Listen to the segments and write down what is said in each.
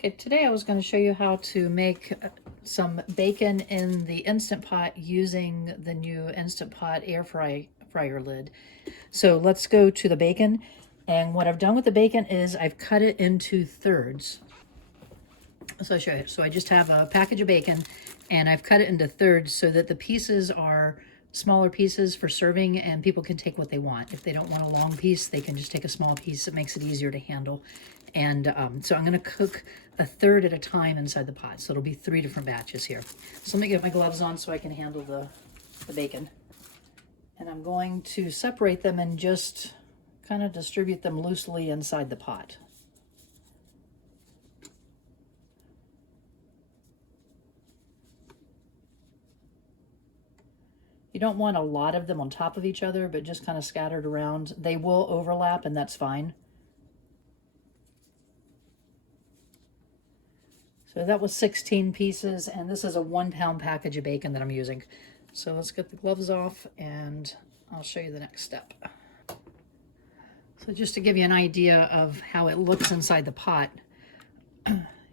Okay, today I was going to show you how to make some bacon in the Instant Pot using the new Instant Pot fryer lid. So let's go to the bacon. And what I've done with the bacon is I've cut it into thirds. So I'll show you. So I just have a package of bacon and I've cut it into thirds so that the pieces are smaller pieces for serving and people can take what they want. If they don't want a long piece, they can just take a small piece. It makes it easier to handle. And so I'm going to cook a third at a time inside the pot. So it'll be 3 different batches here. So let me get my gloves on so I can handle the bacon. And I'm going to separate them and just kind of distribute them loosely inside the pot. You don't want a lot of them on top of each other, but just kind of scattered around. They will overlap, and that's fine. So that was 16 pieces, and this is a 1-pound package of bacon that I'm using. So let's get the gloves off, and I'll show you the next step. So just to give you an idea of how it looks inside the pot,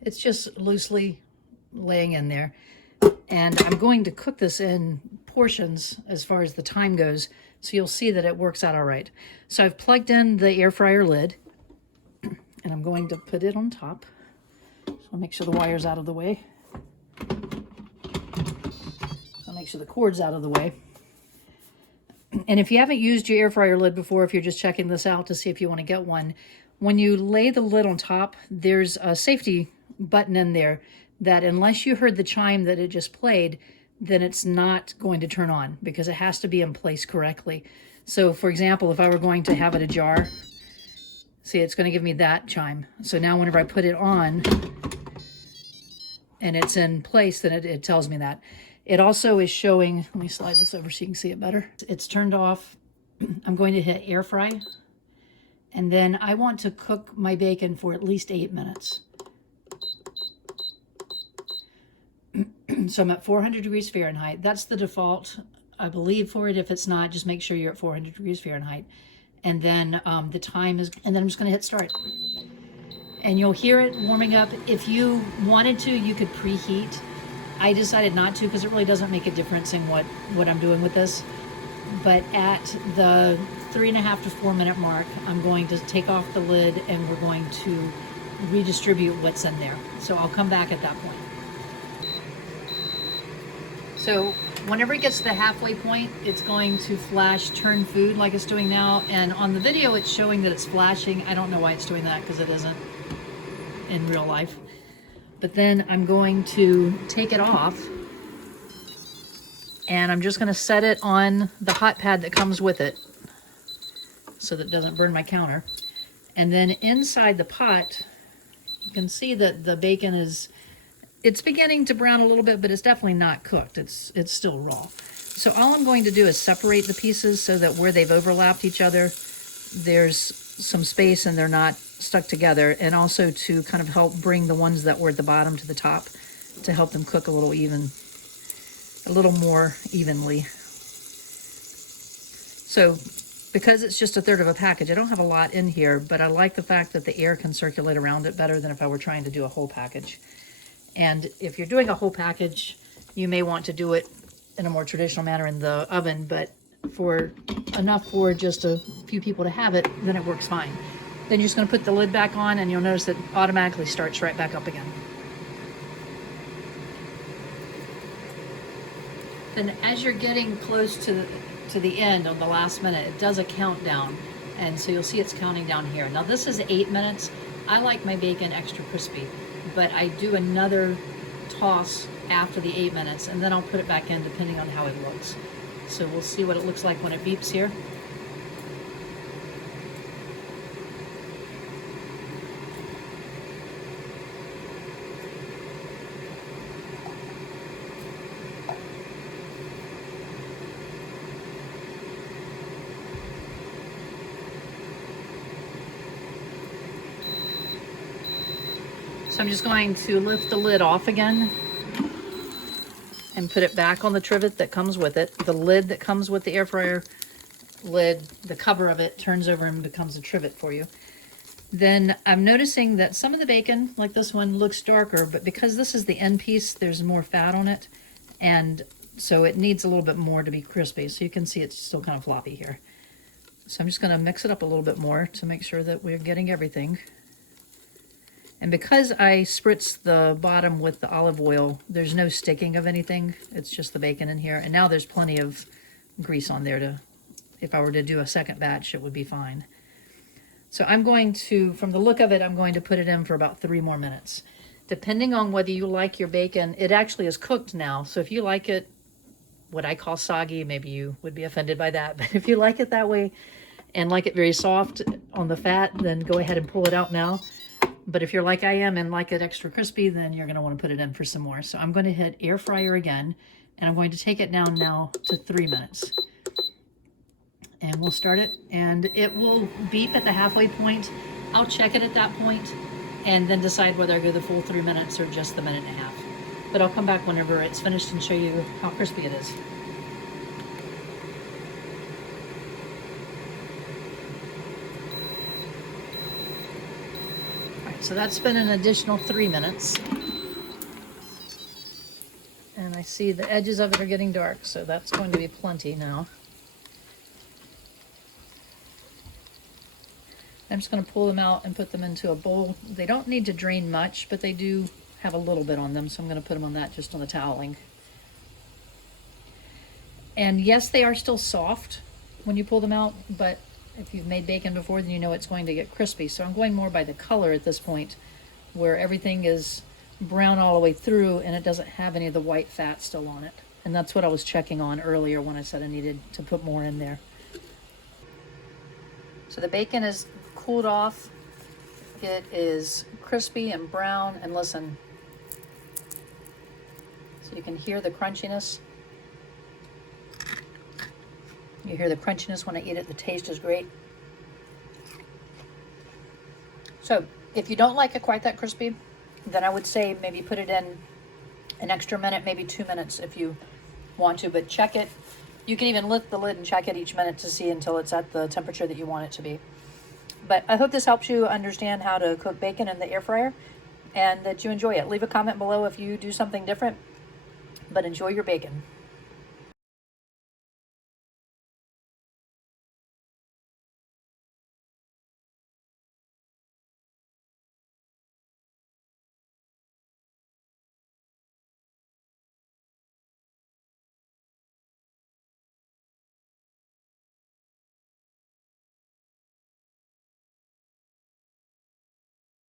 it's just loosely laying in there. And I'm going to cook this in portions as far as the time goes, so you'll see that it works out all right. So I've plugged in the air fryer lid, and I'm going to put it on top. So I'll make sure the wire's out of the way. I'll make sure the cord's out of the way. And if you haven't used your air fryer lid before, if you're just checking this out to see if you want to get one, when you lay the lid on top, there's a safety button in there that unless you heard the chime that it just played, then it's not going to turn on because it has to be in place correctly. So for example, if I were going to have it ajar, see, it's going to give me that chime. So now whenever I put it on and it's in place, then it tells me that. It also is showing, let me slide this over so you can see it better. It's turned off. I'm going to hit air fry. And then I want to cook my bacon for at least 8 minutes. So I'm at 400 degrees Fahrenheit. That's the default, I believe, for it. If it's not, just make sure you're at 400 degrees Fahrenheit. And then the time is, and then I'm just going to hit start. And you'll hear it warming up. If you wanted to, you could preheat. I decided not to because it really doesn't make a difference in what I'm doing with this. But at the 3.5 to 4 minute mark, I'm going to take off the lid and we're going to redistribute what's in there. So I'll come back at that point. So whenever it gets to the halfway point, it's going to flash turn food like it's doing now. And on the video, it's showing that it's flashing. I don't know why it's doing that because it isn't in real life. But then I'm going to take it off and I'm just going to set it on the hot pad that comes with it so that it doesn't burn my counter. And then inside the pot, you can see that the bacon it's beginning to brown a little bit, but it's definitely not cooked. It's still raw. So all I'm going to do is separate the pieces so that where they've overlapped each other, there's some space and they're not stuck together, and also to kind of help bring the ones that were at the bottom to the top to help them cook a little more evenly. So because it's just a third of a package, I don't have a lot in here, but I like the fact that the air can circulate around it better than if I were trying to do a whole package. And if you're doing a whole package, you may want to do it in a more traditional manner in the oven, but for enough for just a few people to have it, then it works fine. Then you're just going to put the lid back on and you'll notice it automatically starts right back up again. Then as you're getting close to the end on the last minute, it does a countdown. And so you'll see it's counting down here. Now this is 8 minutes. I like my bacon extra crispy, but I do another toss after the 8 minutes and then I'll put it back in depending on how it looks. So we'll see what it looks like when it beeps here. So I'm just going to lift the lid off again and put it back on the trivet that comes with it. The lid that comes with the air fryer lid, the cover of it turns over and becomes a trivet for you. Then I'm noticing that some of the bacon, like this one, looks darker, but because this is the end piece, there's more fat on it, and so it needs a little bit more to be crispy. So you can see it's still kind of floppy here. So I'm just going to mix it up a little bit more to make sure that we're getting everything. And because I spritz the bottom with the olive oil, there's no sticking of anything. It's just the bacon in here. And now there's plenty of grease on there to, if I were to do a second batch, it would be fine. So I'm going to, from the look of it, I'm going to put it in for about 3 more minutes. Depending on whether you like your bacon, it actually is cooked now. So if you like it, what I call soggy, maybe you would be offended by that. But if you like it that way and like it very soft on the fat, then go ahead and pull it out now. But if you're like I am and like it extra crispy, then you're going to want to put it in for some more. So I'm going to hit air fryer again, and I'm going to take it down now to 3 minutes. And we'll start it, and it will beep at the halfway point. I'll check it at that point and then decide whether I go the full 3 minutes or just the minute and a half. But I'll come back whenever it's finished and show you how crispy it is. All right, so that's been an additional 3 minutes. And I see the edges of it are getting dark, so that's going to be plenty now. I'm just going to pull them out and put them into a bowl. They don't need to drain much, but they do have a little bit on them, so I'm going to put them on that, just on the toweling. And yes, they are still soft when you pull them out, but if you've made bacon before, then you know it's going to get crispy. So I'm going more by the color at this point, where everything is brown all the way through and it doesn't have any of the white fat still on it. And that's what I was checking on earlier when I said I needed to put more in there. So the bacon is cooled off. It is crispy and brown, and listen, so you can hear the crunchiness. You hear the crunchiness when I eat it. The taste is great. So if you don't like it quite that crispy, then I would say maybe put it in an extra minute, maybe 2 minutes if you want to, but check it. You can even lift the lid and check it each minute to see until it's at the temperature that you want it to be. But I hope this helps you understand how to cook bacon in the air fryer and that you enjoy it. Leave a comment below if you do something different, but enjoy your bacon.